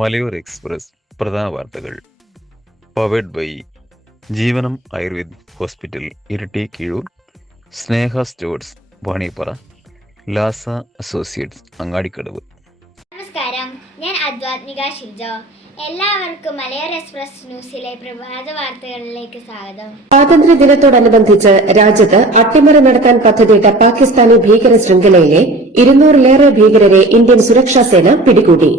മലയോര എക്സ്പ്രസ് പ്രധാന വാർത്തകൾ powered by Jeevanam Ayurved hospital Iritty Keezhur, Sneha stores Vaniyappara, Lasa associates Angadikadavu. നമസ്കാരം, ഞാൻ അധ്യാത്മിക ഷിജോ. എല്ലാവർക്കും മലയോര എക്സ്പ്രസ് ന്യൂസിലെ പ്രഭാത വാർത്തകളിലേക്ക് സ്വാഗതം. സ്വാതന്ത്ര്യ ദിനത്തോടനുബന്ധിച്ച് രാജ്യത്ത് അട്ടിമറി നടത്താൻ പദ്ധതിയിട്ട പാകിസ്ഥാനി ഭീകര ശൃംഖലയിലെ 200-ലേറെ ഭീകരരെ ഇന്ത്യൻ സുരക്ഷാ സേന പിടികൂടി.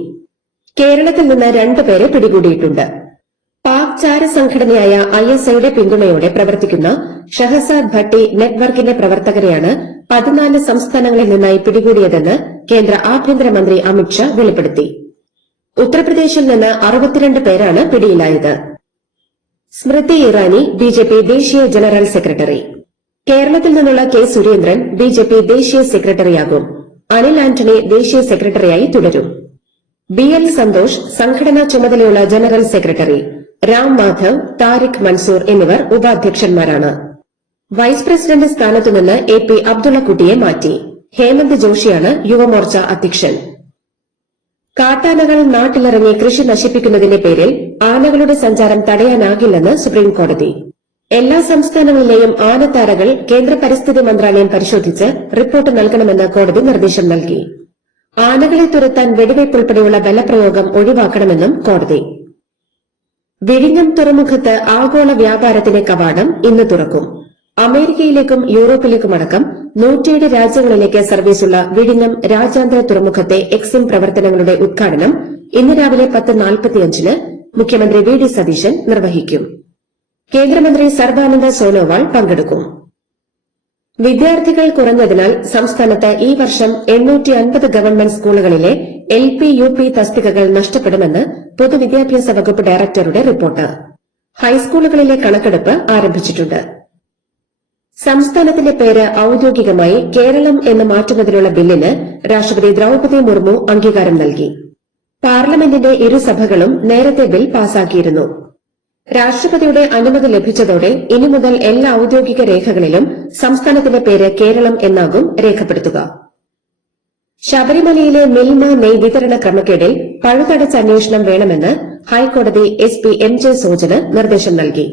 കേരളത്തിൽ നിന്ന് 2 പേരെ പിടികൂടിയിട്ടുണ്ട്. പാക് ചാരസംഘടനയായ ISIയുടെ പിന്തുണയോടെ പ്രവർത്തിക്കുന്ന ഷഹസാദ് ഭട്ടി നെറ്റ്വർക്കിന്റെ പ്രവർത്തകരെയാണ് 14 സംസ്ഥാനങ്ങളിൽ നിന്നായി പിടികൂടിയതെന്ന് കേന്ദ്ര ആഭ്യന്തരമന്ത്രി അമിത്ഷാ വെളിപ്പെടുത്തി. ഉത്തർപ്രദേശിൽ നിന്ന് 62 പേരാണ് പിടിയിലായത്. സ്മൃതി ഇറാനി BJP ദേശീയ ജനറൽ സെക്രട്ടറി. കേരളത്തിൽ നിന്നുള്ള കെ സുരേന്ദ്രൻ BJP ദേശീയ സെക്രട്ടറിയാകും. അനിൽ ആന്റണി ദേശീയ സെക്രട്ടറിയായി തുടരും. BL സന്തോഷ് സംഘടനാ ചുമതലയുള്ള ജനറൽ സെക്രട്ടറി. രാം മാധവ്, താരിഖ് മൻസൂർ എന്നിവർ ഉപാധ്യക്ഷന്മാരാണ്. വൈസ് പ്രസിഡന്റ് സ്ഥാനത്തുനിന്ന് AP അബ്ദുള്ളക്കുട്ടിയെ മാറ്റി. ഹേമന്ത് ജോഷിയാണ് യുവമോർച്ച അധ്യക്ഷൻ. കാട്ടാനകൾ നാട്ടിലിറങ്ങി കൃഷി നശിപ്പിക്കുന്നതിന്റെ പേരിൽ ആനകളുടെ സഞ്ചാരം തടയാനാകില്ലെന്ന് സുപ്രീംകോടതി. എല്ലാ സംസ്ഥാനങ്ങളിലെയും ആനത്താരകൾ കേന്ദ്ര പരിസ്ഥിതി മന്ത്രാലയം പരിശോധിച്ച് റിപ്പോർട്ട് നൽകണമെന്ന് കോടതി നിർദ്ദേശം നൽകി. ആനകളെ തുരത്താൻ വെടിവയ്പ് ഉൾപ്പെടെയുള്ള ബലപ്രയോഗം ഒഴിവാക്കണമെന്നും കോടതി. വിഴിഞ്ഞം തുറമുഖത്ത് ആഗോള വ്യാപാരത്തിന്റെ കവാടം ഇന്ന് തുറക്കും. അമേരിക്കയിലേക്കും യൂറോപ്പിലേക്കുമടക്കം 107 രാജ്യങ്ങളിലേക്ക് സർവീസുള്ള വിഴിഞ്ഞം രാജ്യാന്തര തുറമുഖത്തെ എക്സിം പ്രവർത്തനങ്ങളുടെ ഉദ്ഘാടനം ഇന്ന് രാവിലെ 10:45-ന് മുഖ്യമന്ത്രി VD സതീശൻ നിർവഹിക്കും. കേന്ദ്രമന്ത്രി സർബാനന്ദ സോനോവാൾ പങ്കെടുക്കും. വിദ്യാർത്ഥികൾ കുറഞ്ഞതിനാൽ സംസ്ഥാനത്ത് ഈ വർഷം 850 ഗവൺമെന്റ് സ്കൂളുകളിലെ LP UP തസ്തികകൾ നഷ്ടപ്പെടുമെന്ന് പൊതുവിദ്യാഭ്യാസ വകുപ്പ് ഡയറക്ടറുടെ റിപ്പോർട്ട്. ഹൈസ്കൂളുകളിലെ കണക്കെടുപ്പ് ആരംഭിച്ചിട്ടുണ്ട്. സംസ്ഥാനത്തിന്റെ പേര് ഔദ്യോഗികമായി കേരളം എന്ന് മാറ്റുന്നതിനുള്ള ബില്ലിന് രാഷ്ട്രപതി ദ്രൌപദി മുർമു അംഗീകാരം നൽകി. പാർലമെന്റിന്റെ ഇരുസഭകളും നേരത്തെ ബിൽ പാസാക്കിയിരുന്നു. രാഷ്ട്രപതിയുടെ അനുമതി ലഭിച്ചതോടെ ഇനി മുതൽ എല്ലാ ഔദ്യോഗിക രേഖകളിലും സംസ്ഥാനത്തിന്റെ പേര് കേരളം എന്നാകും രേഖപ്പെടുത്തുക. ശബരിമലയിലെ മിൽമ നെയ് വിതരണ ക്രമക്കേടിൽ പഴുതടച്ച അന്വേഷണം വേണമെന്ന് ഹൈക്കോടതി SP MJ സോജന് നിർദ്ദേശം നൽകി.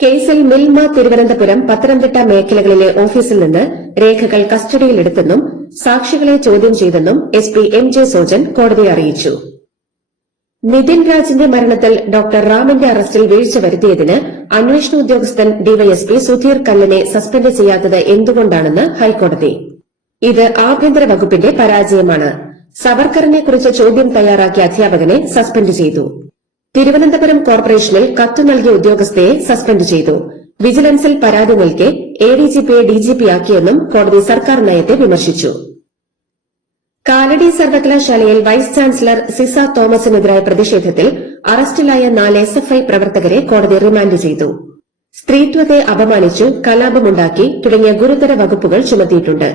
കേസിൽ മിൽമ തിരുവനന്തപുരം, പത്തനംതിട്ട മേഖലകളിലെ ഓഫീസിൽ നിന്ന് രേഖകൾ കസ്റ്റഡിയിലെടുത്തെന്നും സാക്ഷികളെ ചോദ്യം ചെയ്തെന്നും SP MJ സോജൻ കോടതിയെ അറിയിച്ചു. നിതിൻ രാജിന്റെ മരണത്തിൽ ഡോക്ടർ റാമിന്റെ അറസ്റ്റിൽ വീഴ്ച വരുത്തിയതിന് അന്വേഷണ ഉദ്യോഗസ്ഥൻ DYSP സുധീർ കല്ലനെ സസ്പെൻഡ് ചെയ്യാത്തത് എന്തുകൊണ്ടാണെന്ന് ഹൈക്കോടതി. ഇത് ആഭ്യന്തര വകുപ്പിന്റെ പരാജയമാണ്. സവർക്കറിനെക്കുറിച്ച് ചോദ്യം തയ്യാറാക്കിയ അധ്യാപകനെ സസ്പെൻഡ് ചെയ്തു. തിരുവനന്തപുരം കോർപ്പറേഷനിൽ കത്ത് നൽകിയ ഉദ്യോഗസ്ഥയെ സസ്പെൻഡ് ചെയ്തു. വിജിലൻസിൽ പരാതി നൽകെ ADGPയെ DGP ആക്കിയെന്നും കോടതി സർക്കാർ നയത്തെ വിമർശിച്ചു. കാലടി സർവകലാശാലയിൽ വൈസ് ചാൻസലർ സിസ തോമസിനെതിരായ പ്രതിഷേധത്തിൽ അറസ്റ്റിലായ 4 SFI പ്രവർത്തകരെ കോടതി റിമാൻഡ് ചെയ്തു. സ്ത്രീത്വത്തെ അപമാനിച്ചു, കലാപമുണ്ടാക്കി തുടങ്ങിയ ഗുരുതര വകുപ്പുകൾ ചുമത്തിയിട്ടുണ്ട്.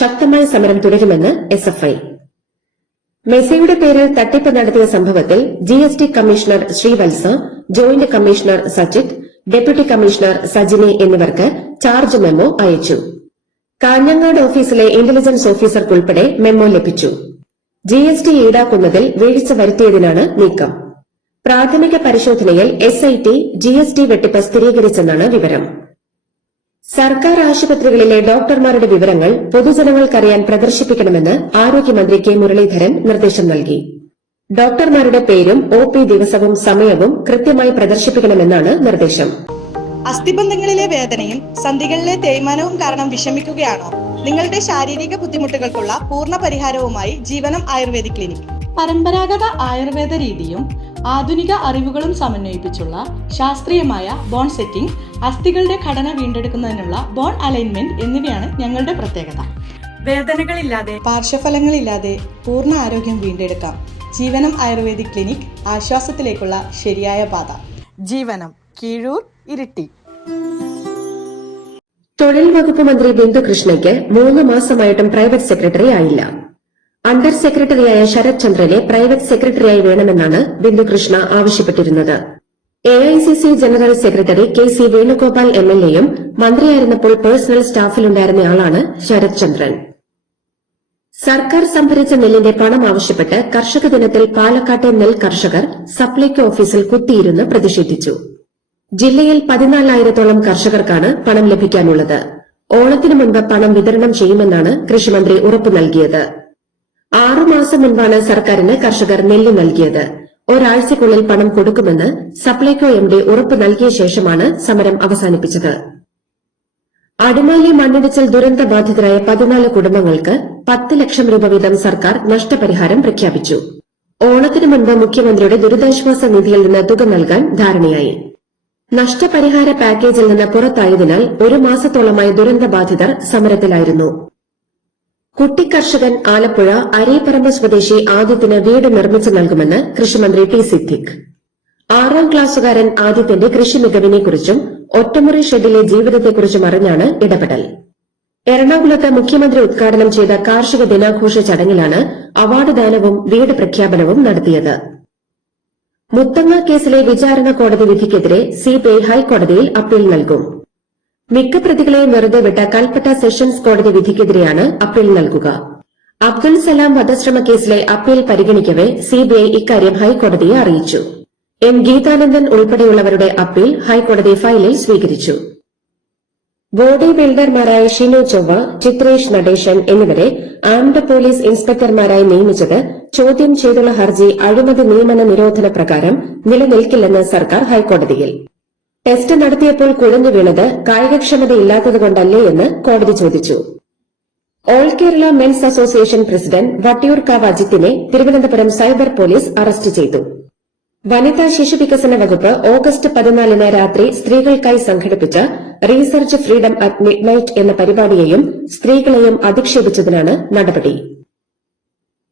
ശക്തമായ സമരം തുടരുമെന്ന് SFI. മെസയുടെ പേരിൽ തട്ടിപ്പ് നടത്തിയ സംഭവത്തിൽ GST commissioner Srivatsa, joint commissioner Sajith, deputy commissioner Sajini എന്നിവർക്ക് ചാർജ് മെമ്മോ അയച്ചു. കാഞ്ഞങ്ങാട് ഓഫീസിലെ ഇന്റലിജൻസ് ഓഫീസർക്കുൾപ്പെടെ മെമ്മോ ലഭിച്ചു. GST ഈടാക്കുന്നതിൽ വീഴ്ച വരുത്തിയതിനാണ് നീക്കം. പ്രാഥമിക പരിശോധനയിൽ SIT GST വെട്ടിപ്പ് സ്ഥിരീകരിച്ചെന്നാണ് വിവരം. സർക്കാർ ആശുപത്രികളിലെ ഡോക്ടർമാരുടെ വിവരങ്ങൾ പൊതുജനങ്ങൾക്കറിയാൻ പ്രദർശിപ്പിക്കണമെന്ന് ആരോഗ്യമന്ത്രി K മുരളീധരൻ നിർദ്ദേശം നൽകി. ഡോക്ടർമാരുടെ പേരും OP ദിവസവും സമയവും കൃത്യമായി പ്രദർശിപ്പിക്കണമെന്നാണ് നിർദ്ദേശം. അസ്ഥിബന്ധങ്ങളിലെ വേദനയും സന്ധികളിലെ തേയ്മാനവും കാരണം വിഷമിക്കുകയാണോ? നിങ്ങളുടെ ശാരീരിക ബുദ്ധിമുട്ടുകൾക്കുള്ള പൂർണ്ണ പരിഹാരവുമായി ജീവനം ആയുർവേദിക് ക്ലിനിക്. പരമ്പരാഗത ആയുർവേദ രീതിയും ആധുനിക അറിവുകളും സമന്വയിപ്പിച്ചുള്ള ശാസ്ത്രീയമായ ബോൺ സെറ്റിംഗ്, അസ്ഥികളുടെ ഘടന വീണ്ടെടുക്കുന്നതിനുള്ള ബോൺ അലൈൻമെന്റ് എന്നിവയാണ് ഞങ്ങളുടെ പ്രത്യേകത. വേദനകളില്ലാതെ, പാർശ്വഫലങ്ങളില്ലാതെ പൂർണ്ണ ആരോഗ്യം വീണ്ടെടുക്കാം. ജീവനം ആയുർവേദിക് ക്ലിനിക്, ആശ്വാസത്തിലേക്കുള്ള ശരിയായ പാത. ജീവനം, കീഴൂർ, ഇരിട്ടി. തൊഴിൽ വകുപ്പ് മന്ത്രി ബിന്ദു കൃഷ്ണയ്ക്ക് 3 മാസമായിട്ടും പ്രൈവറ്റ് സെക്രട്ടറി ആയില്ല. അണ്ടർ സെക്രട്ടറിയായ ശരത് ചന്ദ്രനെ പ്രൈവറ്റ് സെക്രട്ടറിയായി വേണമെന്നാണ് ബിന്ദു കൃഷ്ണ ആവശ്യപ്പെട്ടിരുന്നത്. AICC general secretary KC Venugopal MLAയും മന്ത്രിയായിരുന്നപ്പോൾ പേഴ്സണൽ സ്റ്റാഫിലുണ്ടായിരുന്നയാളാണ് ശരത് ചന്ദ്രൻ. സർക്കാർ സംഭരിച്ച നെല്ലിന്റെ പണം ആവശ്യപ്പെട്ട് കർഷക ദിനത്തിൽ പാലക്കാട്ടെ നെൽ കർഷകർ സപ്ലൈകോ ഓഫീസിൽ കുത്തിയിരുന്ന് പ്രതിഷേധിച്ചു. ജില്ലയിൽ 14,000-ഓളം കർഷകർക്കാണ് പണം ലഭിക്കാനുള്ളത്. ഓണത്തിനു മുൻപ് പണം വിതരണം ചെയ്യുമെന്നാണ് കൃഷിമന്ത്രി ഉറപ്പു നൽകിയത്. 6 മാസം മുൻപാണ് സർക്കാരിന് കർഷകർ നെല്ല് നൽകിയത്. ഒരാഴ്ചയ്ക്കുള്ളിൽ പണം കൊടുക്കുമെന്ന് സപ്ലൈകോ MD ഉറപ്പു നൽകിയ ശേഷമാണ് സമരം അവസാനിപ്പിച്ചത്. അടിമാലി മണ്ണിടിച്ചിൽ ദുരന്തബാധിതരായ 14 കുടുംബങ്ങൾക്ക് 10 ലക്ഷം രൂപ വീതം സർക്കാർ നഷ്ടപരിഹാരം പ്രഖ്യാപിച്ചു. ഓണത്തിനു മുൻപ് മുഖ്യമന്ത്രിയുടെ ദുരിതാശ്വാസ നിധിയിൽ നിന്ന് തുക നൽകാൻ ധാരണയായി. നഷ്ടപരിഹാര പാക്കേജിൽ നിന്ന് പുറത്തായതിനാൽ 1 മാസത്തോളമായി ദുരന്തബാധിതർ സമരത്തിലായിരുന്നു. കുട്ടിക്കർഷകൻ ആലപ്പുഴ അരീപ്പറമ്പ് സ്വദേശി ആദിത്യന് വീട് നിർമ്മിച്ചു നൽകുമെന്ന് കൃഷിമന്ത്രി ടി സിദ്ദിഖ്. 6ാം ക്ലാസുകാരൻ ആദിത്യന്റെ കൃഷി മികവിനെക്കുറിച്ചും ഒറ്റമുറി ഷെഡിലെ ജീവിതത്തെക്കുറിച്ചും അറിഞ്ഞാണ് ഇടപെടൽ. എറണാകുളത്ത് മുഖ്യമന്ത്രി ഉദ്ഘാടനം ചെയ്ത കാർഷിക ദിനാഘോഷ ചടങ്ങിലാണ് അവാർഡ് ദാനവും വീട് പ്രഖ്യാപനവും നടത്തിയത്. മുത്തങ്ങ കേസിലെ വിചാരണ കോടതി വിധിക്കെതിരെ സിബിഐ ഹൈക്കോടതിയിൽ അപ്പീൽ നൽകും. മിക്ക പ്രതികളെയും വെറുതെ വിട്ട കൽപ്പറ്റ സെഷൻസ് കോടതി വിധിക്കെതിരെയാണ് അപ്പീൽ നൽകുക. അബ്ദുൽ സലാം വധശ്രമ കേസിലെ അപ്പീൽ പരിഗണിക്കവെ സിബിഐ ഇക്കാര്യം ഹൈക്കോടതിയെ അറിയിച്ചു. എം ഗീതാനന്ദൻ ഉൾപ്പെടെയുള്ളവരുടെ അപ്പീൽ ഹൈക്കോടതി ഫയലിൽ സ്വീകരിച്ചു. ബോഡി ബിൽഡർമാരായ ഷിനു ചൊവ്വ, ചിത്രേഷ് നടേശൻ എന്നിവരെ ആംഡ് പോലീസ് ഇൻസ്പെക്ടർമാരായി നിയമിച്ചത് ചോദ്യം ചെയ്തുള്ള ഹർജി അഴിമതി നിയമന നിരോധന പ്രകാരം നിലനിൽക്കില്ലെന്ന് സർക്കാർ ഹൈക്കോടതിയിൽ. ടെസ്റ്റ് നടത്തിയപ്പോൾ കുഴഞ്ഞു വീണത് കായികക്ഷമതയില്ലാത്തതുകൊണ്ടല്ലേ എന്ന് കോടതി ചോദിച്ചു. All Kerala men's association president Vattiyoorkavu അജിത്തിനെ തിരുവനന്തപുരം സൈബർ പോലീസ് അറസ്റ്റ് ചെയ്തു. വനിതാ ശിശു വികസന വകുപ്പ് ഓഗസ്റ്റ് 14 രാത്രി സ്ത്രീകൾക്കായി സംഘടിപ്പിച്ച റീസർച്ച് ഫ്രീഡം അറ്റ് മിഡ്നൈറ്റ് എന്ന പരിപാടിയെയും സ്ത്രീകളെയും അധിക്ഷേപിച്ചതിനാണ് നടപടി.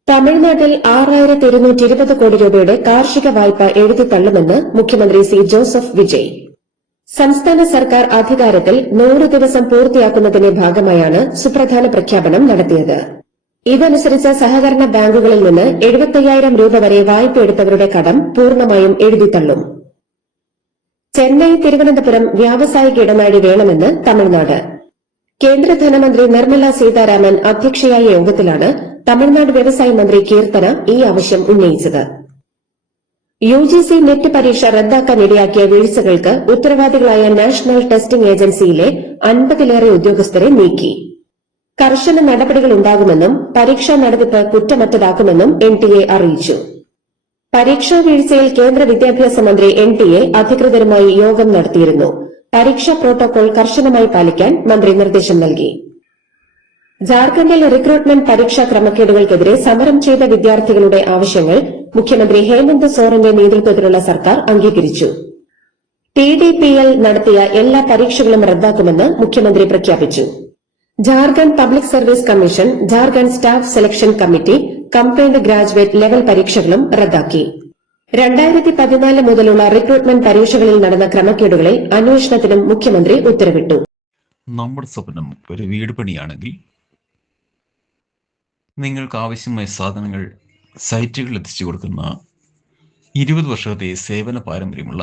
തമിഴ്നാട്ടിൽ 6,220 കോടി രൂപയുടെ കാർഷിക വായ്പ എഴുതിത്തള്ളുമെന്ന് മുഖ്യമന്ത്രി സി ജോസഫ് വിജയ്. സംസ്ഥാന സർക്കാർ അധികാരത്തിൽ 100 ദിവസം പൂർത്തിയാക്കുന്നതിന്റെ ഭാഗമായാണ് സുപ്രധാന പ്രഖ്യാപനം നടത്തിയത്. ഇതനുസരിച്ച് സഹകരണ ബാങ്കുകളിൽ നിന്ന് 75,000 രൂപ വരെ വായ്പ എടുത്തവരുടെ കടം പൂർണ്ണമായും എഴുതിത്തള്ളും. ചെന്നൈ തിരുവനന്തപുരം വ്യാവസായിക ഇടനാഴി വേണമെന്ന് തമിഴ്നാട്. കേന്ദ്ര ധനമന്ത്രി നിർമ്മല സീതാരാമൻ അധ്യക്ഷയായ യോഗത്തിലാണ് തമിഴ്നാട് വ്യവസായ മന്ത്രി കീർത്തന ഈ ആവശ്യം ഉന്നയിച്ചത്. UGC നെറ്റ് പരീക്ഷ റദ്ദാക്കാനിടയാക്കിയ വീഴ്ചകൾക്ക് ഉത്തരവാദികളായ നാഷണൽ ടെസ്റ്റിംഗ് ഏജൻസിയിലെ 50-ലേറെ ഉദ്യോഗസ്ഥരെ നീക്കി. കർശന നടപടികളുണ്ടാകുമെന്നും പരീക്ഷാ നടത്തിപ്പ് കുറ്റമറ്റതാക്കുമെന്നും NTA അറിയിച്ചു. പരീക്ഷാ വീഴ്ചയിൽ കേന്ദ്ര വിദ്യാഭ്യാസ മന്ത്രി NTA അധികൃതരുമായി യോഗം നടത്തിയിരുന്നു. പരീക്ഷാ പ്രോട്ടോകോൾ കർശനമായി പാലിക്കാൻ മന്ത്രി നിർദ്ദേശം നൽകി. ജാർഖണ്ഡിൽ റിക്രൂട്ട്മെന്റ് പരീക്ഷാ ക്രമക്കേടുകൾക്കെതിരെ സമരം ചെയ്ത വിദ്യാർത്ഥികളുടെ ആവശ്യങ്ങൾ മുഖ്യമന്ത്രി ഹേമന്ത് സോറന്റെ നേതൃത്വത്തിലുള്ള സർക്കാർ അംഗീകരിച്ചു. TDPL നടത്തിയ എല്ലാ പരീക്ഷകളും റദ്ദാക്കുമെന്ന് മുഖ്യമന്ത്രി പ്രഖ്യാപിച്ചു. Jharkhand public service commission, Jharkhand staff selection committee, combined graduate level പരീക്ഷകളും റദ്ദാക്കി. 2014 മുതലുള്ള റിക്രൂട്ട്മെന്റ് പരീക്ഷകളിൽ നടന്ന ക്രമക്കേടുകളിൽ അന്വേഷണത്തിനും മുഖ്യമന്ത്രി ഉത്തരവിട്ടു. നമ്മുടെ സ്വപ്നം ഒരു വീട് പണിയാണെങ്കിൽ നിങ്ങൾക്ക് ആവശ്യമായ സാധനങ്ങൾ സൈറ്റുകളിൽ എത്തിച്ചു കൊടുക്കുന്ന 20 വർഷത്തെ സേവന പാരമ്പര്യമുള്ള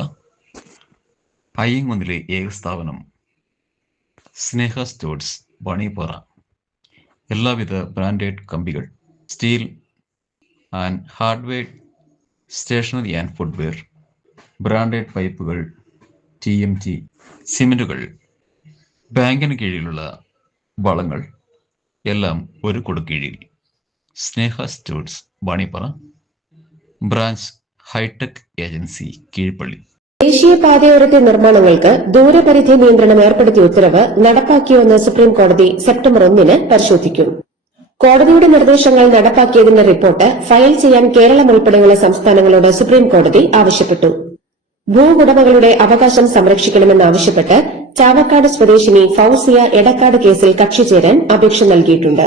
അയ്യങ്കുന്നിലെ ഏക സ്ഥാപനം സ്നേഹ സ്റ്റോഴ്സ് വണിപ്പാറ. എല്ലാവിധ ബ്രാൻഡഡ് കമ്പികൾ, steel and hardware, stationery and footwear, branded പൈപ്പുകൾ, TMT, സിമെന്റുകൾ, ബാങ്കിന് കീഴിലുള്ള വളങ്ങൾ എല്ലാം ഒരു കൊടുക്കീഴിൽ. Sneha stores Vanippara, branch hitech agency Keezhpally. ദേശീയപാതയോരത്തെ നിർമ്മാണങ്ങൾക്ക് ദൂരപരിധി നിയന്ത്രണം ഏർപ്പെടുത്തിയ ഉത്തരവ് നടപ്പാക്കിയോന്ന് സുപ്രീംകോടതി സെപ്റ്റംബർ 1 പരിശോധിക്കും. കോടതിയുടെ നിർദ്ദേശങ്ങൾ നടപ്പാക്കിയതിന്റെ റിപ്പോർട്ട് ഫയൽ ചെയ്യാൻ കേരളം ഉൾപ്പെടെയുള്ള സംസ്ഥാനങ്ങളോട് സുപ്രീംകോടതി ആവശ്യപ്പെട്ടു. ഭൂവുടമകളുടെ അവകാശം സംരക്ഷിക്കണമെന്നാവശ്യപ്പെട്ട് ചാവക്കാട് സ്വദേശിനി ഫൌസിയ എടക്കാട് കേസിൽ കക്ഷി ചേരാൻ അപേക്ഷ നൽകിയിട്ടുണ്ട്.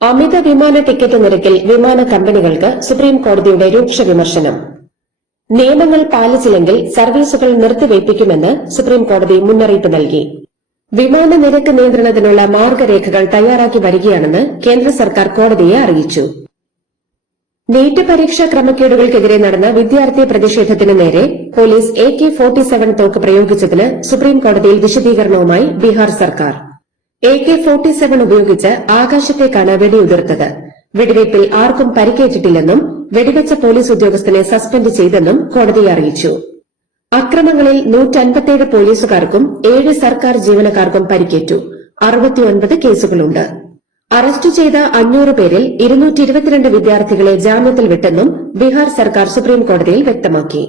അമിത വിമാന ടിക്കറ്റ് നിരക്കിൽ വിമാന കമ്പനികൾക്ക് സുപ്രീംകോടതിയുടെ രൂക്ഷ വിമർശനം. നിയമങ്ങൾ പാലിച്ചില്ലെങ്കിൽ സർവീസുകൾ നിർത്തിവയ്പ്പിക്കുമെന്ന് സുപ്രീംകോടതി മുന്നറിയിപ്പ് നൽകി. വിമാന നിരക്ക് നിയന്ത്രണത്തിനുള്ള മാർഗരേഖകൾ തയ്യാറാക്കി വരികയാണെന്ന് കേന്ദ്ര സർക്കാർ കോടതിയെ അറിയിച്ചു. നീറ്റ് പരീക്ഷാ ക്രമക്കേടുകൾക്കെതിരെ നടന്ന വിദ്യാർത്ഥി പ്രതിഷേധത്തിന് നേരെ പോലീസ് AK-47 തോക്ക് പ്രയോഗിച്ചതിന് സുപ്രീംകോടതിയിൽ വിശദീകരണവുമായി ബീഹാർ സർക്കാർ. AK-47 ഉപയോഗിച്ച് ആകാശത്തേക്കാണ് വെടിയുതിർത്തത്. വെടിവയ്പിൽ ആർക്കും പരിക്കേറ്റിട്ടില്ലെന്നും വെടിവെച്ച പോലീസ് ഉദ്യോഗസ്ഥനെ സസ്പെൻഡ് ചെയ്തെന്നും കോടതി അറിയിച്ചു. അക്രമങ്ങളിൽ 157 പോലീസുകാർക്കും 7 സർക്കാർ ജീവനക്കാർക്കും പരിക്കേറ്റു. 69 കേസുകളുണ്ട്. അറസ്റ്റ് ചെയ്ത 500 പേരിൽ 222 വിദ്യാർത്ഥികളെ ജാമ്യത്തിൽ വിട്ടെന്നും ബീഹാർ സർക്കാർ സുപ്രീം കോടതിയിൽ വ്യക്തമാക്കി.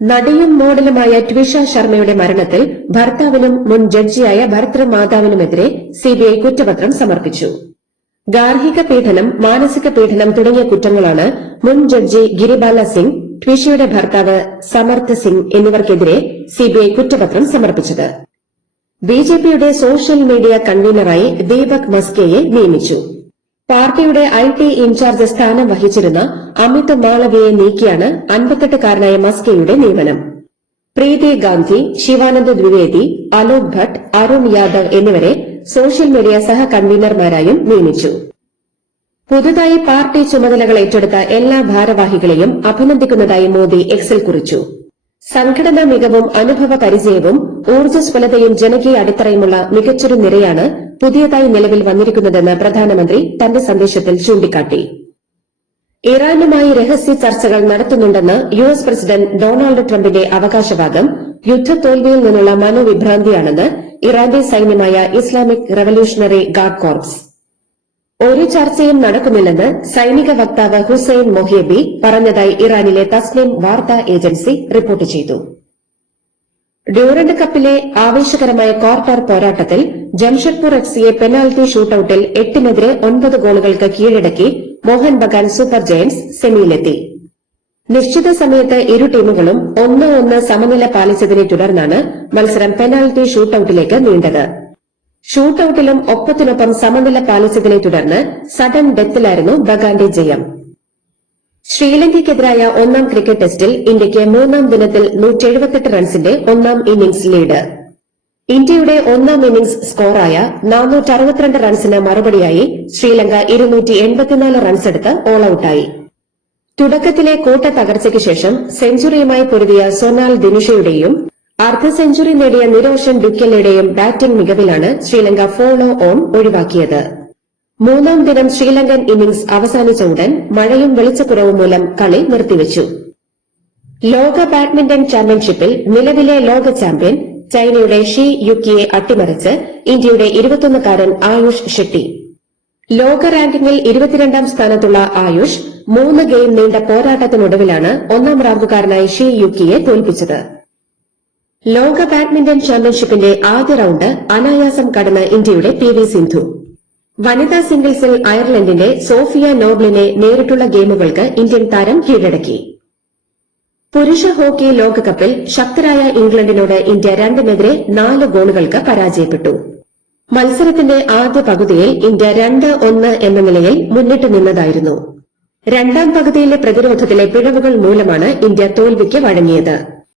നടിയും മോഡലുമായ ട്വിഷ ശർമ്മയുടെ മരണത്തിൽ ഭർത്താവിനും മുൻ ജഡ്ജിയായ ഭർത്തൃമാതാവിനുമെതിരെ സിബിഐ കുറ്റപത്രം സമർപ്പിച്ചു. ഗാർഹിക പീഡനം, മാനസിക പീഡനം തുടങ്ങിയ കുറ്റങ്ങളാണ് മുൻ ജഡ്ജി ഗിരിബാല സിംഗ്, ട്വിഷയുടെ ഭർത്താവ് സമർത്ഥ് സിംഗ് എന്നിവർക്കെതിരെ സിബിഐ കുറ്റപത്രം സമർപ്പിച്ചത്. ബിജെപിയുടെ സോഷ്യൽ മീഡിയ കൺവീനറായി ദീപക് മസ്കെയെ നിയമിച്ചു. പാർട്ടിയുടെ IT ഇൻചാർജ് സ്ഥാനം വഹിച്ചിരുന്ന അമിത് മാളവിയെ നീക്കിയാണ് 58-കാരനായ മസ്കെയുടെ നിയമനം. പ്രീതി ഗാന്ധി, ശിവാനന്ദ് ദ്വിവേദി, അലോക് ഭട്ട്, അരുൺ യാദവ് എന്നിവരെ സോഷ്യൽ മീഡിയ സഹ കൺവീനർമാരായും നിയമിച്ചു. പുതുതായി പാർട്ടി ചുമതലകൾ ഏറ്റെടുത്ത എല്ലാ ഭാരവാഹികളെയും അഭിനന്ദിക്കുന്നതായി മോദി എക്സിൽ കുറിച്ചു. സംഘടനാ മികവും അനുഭവ പരിചയവും ഊർജ്ജസ്വലതയും ജനകീയ അടിത്തറയുമുള്ള മികച്ചൊരു നിരയാണ് പുതിയതായി നിലവിൽ വന്നിരിക്കുന്നതെന്ന് പ്രധാനമന്ത്രി തന്റെ സന്ദേശത്തിൽ ചൂണ്ടിക്കാട്ടി. ഇറാനുമായി രഹസ്യ ചർച്ചകൾ നടത്തുന്നുണ്ടെന്ന് US പ്രസിഡന്റ് ഡൊണാൾഡ് ട്രംപിന്റെ അവകാശവാദം യുദ്ധത്തോൽവിയിൽ നിന്നുള്ള മനോവിഭ്രാന്തിയാണെന്ന് ഇറാന്റെ സൈന്യമായ ഇസ്ലാമിക് റവല്യൂഷണറി ഗാർഡ് കോർപ്സ്. ഒരു ചർച്ചയും നടക്കുന്നില്ലെന്ന് സൈനിക വക്താവ് ഹുസൈൻ മൊഹ്യബി പറഞ്ഞതായി ഇറാനിലെ തസ്നിം വാർത്താ ഏജൻസി റിപ്പോർട്ട് ചെയ്തു. ഡ്യൂറന്റ് കപ്പിലെ ആവേശകരമായ ക്വാർട്ടർ പോരാട്ടത്തിൽ ജംഷഡ്പൂർ FCയെ പെനാൽറ്റി ഷൂട്ടൌട്ടിൽ 8-നെതിരെ 9 ഗോളുകൾക്ക് കീഴടക്കി മോഹൻ ബഗാൻ സൂപ്പർ ജയന്റ്സ് സെമിയിലെത്തി. നിശ്ചിത സമയത്ത് ഇരു ടീമുകളും 1-1 സമനില പാലിച്ചതിനെ തുടർന്നാണ് മത്സരം പെനാൽറ്റി ഷൂട്ടൌട്ടിലേക്ക് നീണ്ടത്. ഷൂട്ടൌട്ടിലും ഒപ്പത്തിനൊപ്പം സമനില പാലിച്ചതിനെ തുടർന്ന് സഡൻ ഡെത്തിലായിരുന്നു ബഗാന്റെ ജയം. ശ്രീലങ്കയ്ക്കെതിരായ 1-ാം ക്രിക്കറ്റ് ടെസ്റ്റിൽ ഇന്ത്യയ്ക്ക് 3-ാം ദിനത്തിൽ 178 റൺസിന്റെ 1-ാം ഇന്നിംഗ്സ് ലീഡ്. ഇന്ത്യയുടെ 1-ാം ഇന്നിംഗ്സ് സ്കോറായ 462 റൺസിന് മറുപടിയായി ശ്രീലങ്ക 284 റൺസെടുത്ത് ഓൾ ഔട്ടായി. തുടക്കത്തിലെ കൂട്ട തകർച്ചയ്ക്ക് ശേഷം സെഞ്ചുറിയുമായി പൊരുതിയ സൊനാൽ ദിനുഷയുടെയും അർദ്ധ സെഞ്ചുറി നേടിയ നിരോഷൻ ഡുക്കലയുടെയും ബാറ്റിംഗ് മികവിലാണ് ശ്രീലങ്ക ഫോളോ ഓൺ ഒഴിവാക്കിയത്. 3-ാം ദിനം ശ്രീലങ്കൻ ഇന്നിംഗ്സ് അവസാനിച്ച ഉടൻ മഴയും വെളിച്ചക്കുറവും മൂലം കളി നിർത്തിവച്ചു. ലോക ബാഡ്മിന്റൺ ചാമ്പ്യൻഷിപ്പിൽ നിലവിലെ ലോക ചാമ്പ്യൻ ചൈനയുടെ ഷി യുക്കിയെ അട്ടിമറിച്ച് ഇന്ത്യയുടെ 21-കാരൻ ആയുഷ് ഷെട്ടി. ലോക റാങ്കിങ്ങിൽ 22-ാം സ്ഥാനത്തുള്ള ആയുഷ് 3 ഗെയിം നീണ്ട പോരാട്ടത്തിനൊടുവിലാണ് 1-ാം റാങ്കുകാരനായ ഷി യുക്കിയെ തോൽപ്പിച്ചത്. ലോക ബാഡ്മിന്റൺ ചാമ്പ്യൻഷിപ്പിന്റെ ആദ്യ റൌണ്ട് അനായാസം കടന്ന ഇന്ത്യയുടെ PV സിന്ധു. വനിതാ സിംഗിൾസിൽ അയർലൻഡിന്റെ സോഫിയ നോബ്ലിനെ നേരിട്ടുള്ള ഗെയിമുകൾക്ക് ഇന്ത്യൻ താരം കീഴടക്കി. പുരുഷ ഹോക്കി ലോകകപ്പിൽ ശക്തരായ ഇംഗ്ലണ്ടിനോട് ഇന്ത്യ 2-നെതിരെ 4 ഗോളുകൾക്ക് പരാജയപ്പെട്ടു. മത്സരത്തിന്റെ ആദ്യ പകുതിയിൽ ഇന്ത്യ 2-1 എന്ന നിലയിൽ മുന്നിട്ട് നിന്നതായിരുന്നു. രണ്ടാം പകുതിയിലെ പ്രതിരോധത്തിലെ പിഴവുകൾ മൂലമാണ് ഇന്ത്യ തോൽവിക്ക് വഴങ്ങിയത്.